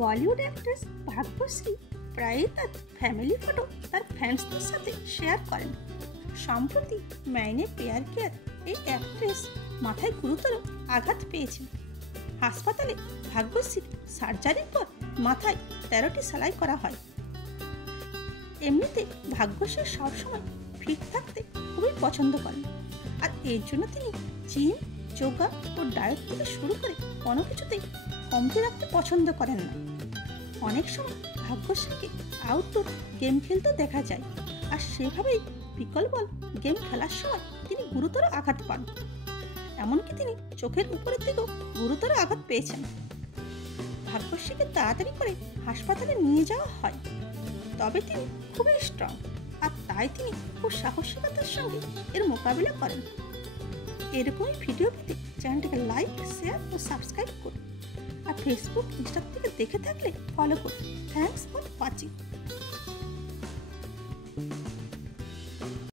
বলিউড অ্যাক্ট্রেস ভাগ্যশ্রী প্রায়ই তার family photo তার ফ্যান্সদের সাথে শেয়ার করেন। সম্প্রতি মাইনে পেয়ার কেয়ার এই অ্যাক্ট্রেস মাথায় গুরুতর আঘাত পেয়েছেন। হাসপাতালে ভাগ্যশ্রীর সার্জারির পর মাথায় 13টি সেলাই করা হয়। এমনিতে ভাগ্যশ্রী সবসময় ফিট থাকতে খুবই পছন্দ করেন, আর এর জন্য তিনি জিম, যোগা ও ডায়েট থেকে শুরু করে কোনো কিছুতেই কমতি রাখতে পছন্দ করেন না। অনেক সময় ভাগ্যশ্রীকে আউটডোর গেম খেলতে দেখা যায়, আর সেভাবেই পিকল বল গেম খেলার সময় তিনি গুরুতর আঘাত পান। এমনকি তিনি চোখের উপরের দিকেও গুরুতর আঘাত পেয়েছেন। ভাগ্যশ্রীকে তাড়াতাড়ি করে হাসপাতালে নিয়ে যাওয়া হয়, তবে তিনি খুবই স্ট্রং, আর তাই তিনি খুব সাহসিকতার সঙ্গে এর মোকাবিলা করেন। এরকমই ভিডিও পেতে চ্যানেলটিকে লাইক, শেয়ার ও সাবস্ক্রাইব করুন, আর ফেসবুক, ইনস্টাগ্রাম থেকে দেখে থাকলে ফলো করুন। Thanks for watching.